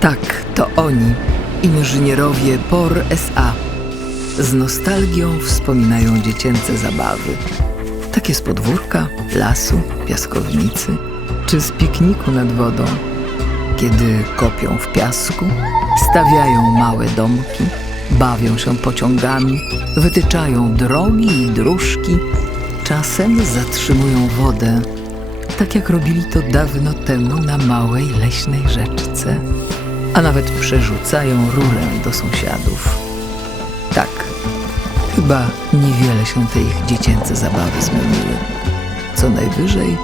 Tak, to oni, inżynierowie POR SA. Z nostalgią wspominają dziecięce zabawy. Takie z podwórka, lasu, piaskownicy czy z pikniku nad wodą. Kiedy kopią w piasku, stawiają małe domki, bawią się pociągami, wytyczają drogi i dróżki, czasem zatrzymują wodę, tak jak robili to dawno temu na małej leśnej rzeczce, a nawet przerzucają rurę do sąsiadów. Tak, chyba niewiele się te ich dziecięce zabawy zmieniły. Co najwyżej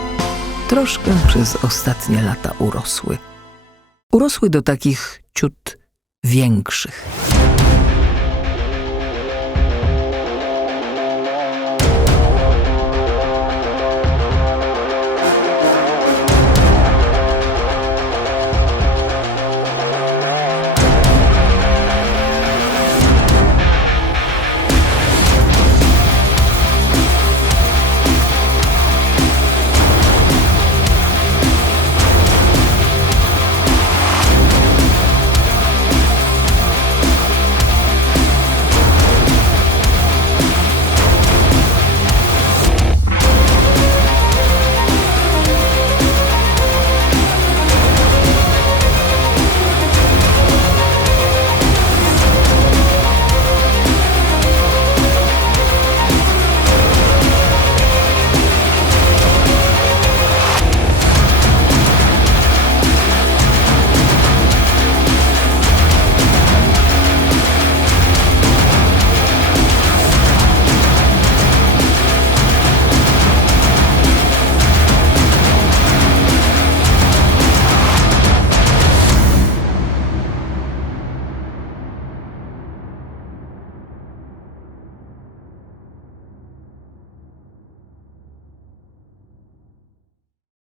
troszkę przez ostatnie lata urosły. Urosły do takich ciut większych.